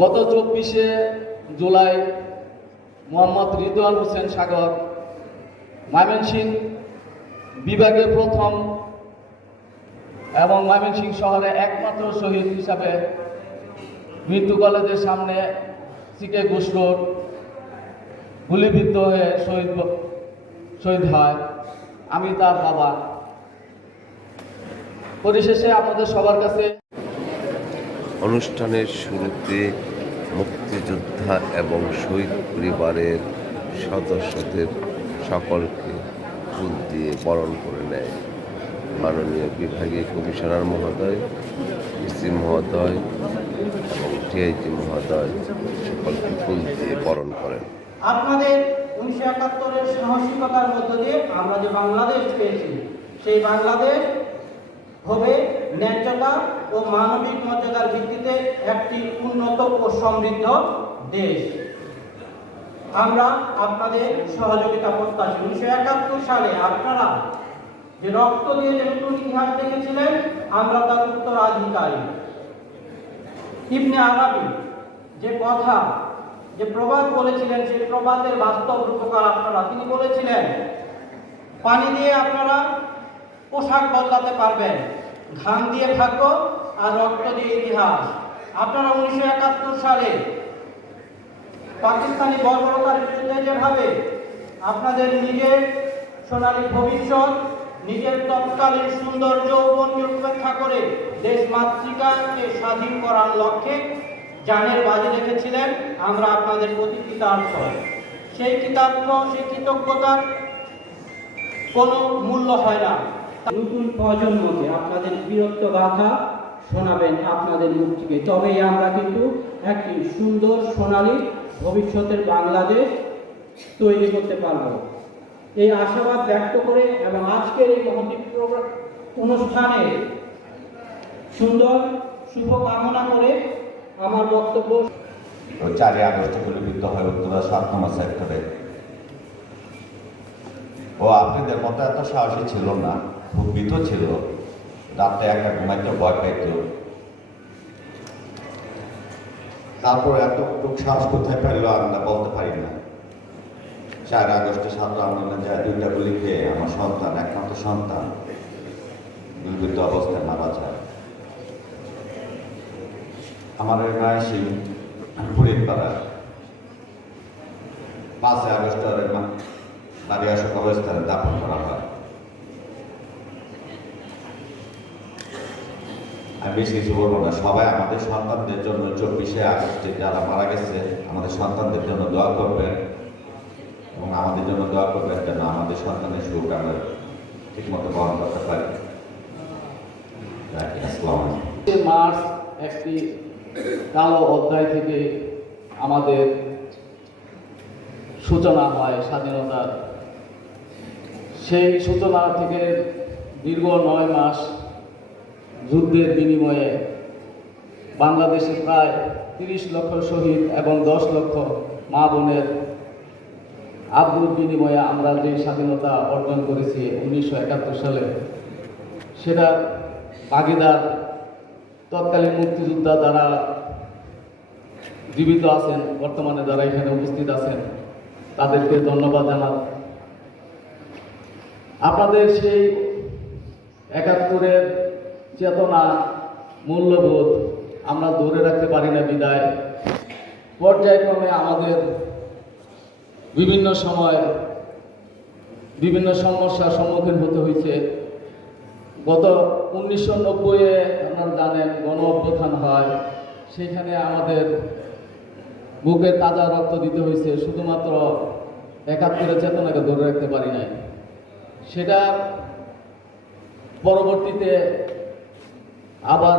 গত 24শে জুলাই মোহাম্মদ রিদওয়ান হোসেন সাগর ময়মনসিংহ বিভাগে প্রথম এবং ময়মনসিংহ শহরে একমাত্র শহীদ হিসাবে মৃত্যু কলেজের সামনে সিকে ঘোষ রোড গুলিবিদ্ধ হয়ে শহীদ হয়। আমি তার বাবা। পরিশেষে আপনাদের সবার কাছে অনুষ্ঠানের শুরুতে মুক্তিযোদ্ধা এবং শহীদ পরিবারের সদস্যদের সকলকে ফুল দিয়ে বরণ করে নেয় মাননীয় বিভাগীয় কমিশনার মহোদয়, ডিসি মহোদয় এবং টিআইজি মহোদয় সকলকে ফুল দিয়ে বরণ করেন। আপনাদের 1971-এর সাহসিকতার মধ্য দিয়ে আমরা যে বাংলাদেশ পেয়েছি, সেই বাংলাদেশ হবে ন্যায্যতা ও মানবিক মর্যাদার ভিত্তিতে একটি উন্নত ও সমৃদ্ধ দেশ। আমরা আপনাদের সহযোগিতা প্রত্যাশী। 1971 সালে আপনারা যে রক্ত দিয়ে যে নতুন ইতিহাস দেখেছিলেন, আমরা তার উত্তরাধিকারী। ইবনে আরবি যে কথা, যে প্রবাদ বলেছিলেন, সেই প্রবাদের বাস্তব রূপকার আপনারা। তিনি বলেছিলেন, পানি দিয়ে আপনারা পোশাক বদলাতে পারবেন, ঘাম দিয়ে ভাগ্য আর রক্ত দিয়ে ইতিহাস। আপনারা 1971 সালে পাকিস্তানি বর্বরতার বিরুদ্ধে যেভাবে আপনাদের নিজের সোনালী ভবিষ্যৎ, নিজের তৎকালীন সুন্দর যৌবনকে উপেক্ষা করে দেশ মাতৃকাকে স্বাধীন করার লক্ষ্যে জানের বাজি রেখেছিলেন, আমরা আপনাদের প্রতি কৃতার্থ। সেই কৃতজ্ঞতার কোনো মূল্য হয় না। নতুন প্রজন্মকে আপনাদের বীরত্ব গাথা শোনাবেন আপনাদের মুখ থেকে, তবেই আমরা কিন্তু একটি সুন্দর সোনালী ভবিষ্যতের বাংলাদেশ তৈরি করতে পারব। এই আশাবাদ ব্যক্ত করে এবং আজকের এই মহতি অনুষ্ঠানে সুন্দর শুভ কামনা করে আমার বক্তব্য। 4 আগস্ট গুলিবিদ্ধ হয় উত্তরা 7 নম্বর সেক্টরে। ও আপনাদের মতো এত সাহসী ছিল না, খুব ভীত ছিল, রাতে একা ঘুমাইতে ভয় পাইত। তারপর এতটুকু সাহস কোথায় পেল আমরা বলতে পারি না। 4 আগস্টে ছাত্র আন্দোলনে যায় 2টা গুলি খেয়ে আমার সন্তান, একমাত্র সন্তান, গুলিবিদ্ধ অবস্থায় মারা যায়। আমার নয়াসী ফরিদপাড়া 5 আগস্ট দাঁড়িয়ে কবরস্থানে দাফন করা হয়। আমি বেশি কিছু বলবো না। সবাই আমাদের সন্তানদের জন্য 24শে আগস্টে যারা মারা গেছে আমাদের সন্তানদের জন্য দোয়া করবেন এবং আমাদের জন্য দোয়া করবেন যেন আমাদের সন্তানের সুখ আমরা ঠিকমতো বহন করতে পারি। মার্চ একটি কালো অধ্যায় থেকে আমাদের সূচনা হয় স্বাধীনতার। সেই সূচনা থেকে দীর্ঘ 9 মাস যুদ্ধের বিনিময়ে বাংলাদেশে প্রায় 30 লক্ষ শহীদ এবং 10 লক্ষ মা বোনের আব্রুর বিনিময়ে আমরা যে স্বাধীনতা অর্জন করেছি 1971 সালে, সেটা ভাগিদার তৎকালীন মুক্তিযোদ্ধা যারা জীবিত আছেন, বর্তমানে যারা এখানে উপস্থিত আছেন, তাদেরকে ধন্যবাদ জানাব। আপনাদের সেই 71-এর চেতনা, মূল্যবোধ আমরা ধরে রাখতে পারি না বিদায় পর্যায়ক্রমে আমাদের বিভিন্ন সময় বিভিন্ন সমস্যার সম্মুখীন হতে হয়েছে। গত 1990-এ আপনারা জানেন গণ অভ্যুত্থান হয়, সেখানে আমাদের বুকে তাজা রক্ত দিতে হয়েছে, শুধুমাত্র 71-এর চেতনাকে ধরে রাখতে পারি নাই। সেটা পরবর্তীতে আবার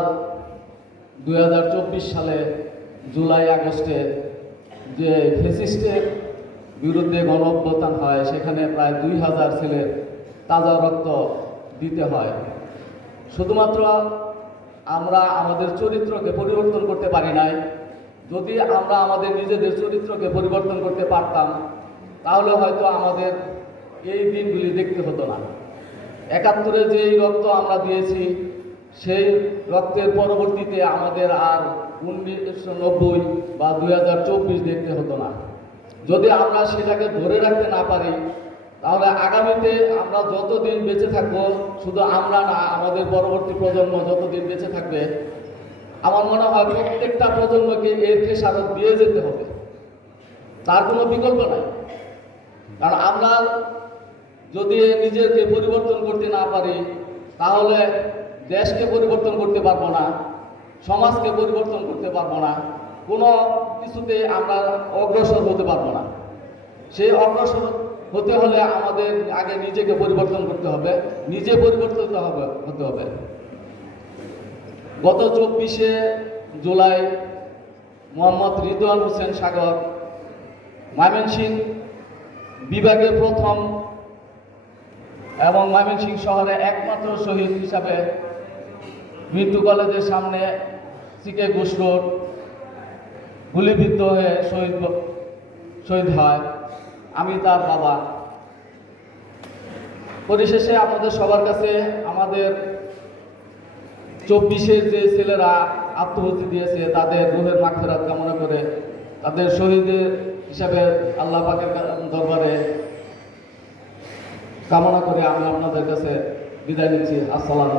2024 সালে জুলাই আগস্টে যে ফ্যাসিস্টের বিরুদ্ধে গণ অভ্যুত্থান হয়, সেখানে প্রায় 2000 ছেলের তাজা রক্ত দিতে হয়। শুধুমাত্র আমরা আমাদের চরিত্রকে পরিবর্তন করতে পারি নাই। যদি আমরা আমাদের নিজেদের চরিত্রকে পরিবর্তন করতে পারতাম, তাহলে হয়তো আমাদের এই দিনগুলি দেখতে হতো না। 71-এ যেই রক্ত আমরা দিয়েছি, সেই রক্তের পরবর্তীতে আমাদের আর 1990 বা 2024 দেখতে হতো না। যদি আমরা সেটাকে ধরে রাখতে না পারি, তাহলে আগামীতে আমরা যতদিন বেঁচে থাকবো, শুধু আমরা না, আমাদের পরবর্তী প্রজন্ম যতদিন বেঁচে থাকবে, আমার মনে হয় প্রত্যেকটা প্রজন্মকে এর খেসারত দিয়ে যেতে হবে, তার কোনো বিকল্প নাই। কারণ আমরা যদি নিজেকে পরিবর্তন করতে না পারি, তাহলে দেশকে পরিবর্তন করতে পারবো না, সমাজকে পরিবর্তন করতে পারবো না, কোনো কিছুতে আমরা অগ্রসর হতে পারবো না। সেই অগ্রসর হতে হলে আমাদের আগে নিজেকে পরিবর্তন করতে হবে, নিজে পরিবর্তিত হতে হবে। গত 24শে জুলাই মোহাম্মদ রিদওয়ান হোসেন সাগর ময়মনসিংহ বিভাগের প্রথম এবং ময়মনসিংহ শহরে একমাত্র শহীদ হিসাবে মৃত্যু কলেজের সামনে সিকে ঘোষ রোড গুলিবিদ্ধ হয়ে শহীদ হয়। আমি তার বাবা। পরিশেষে আমাদের সবার কাছে আমাদের 24-এর যে ছেলেরা আত্মহত্যা দিয়েছে তাদের রুহের মাগফিরাত কামনা করে, তাদের শহীদের হিসাবে আল্লাহ পাকের দরবারে কামনা করে আমি আপনাদের কাছে বিদায় নিচ্ছি। আসসালাম।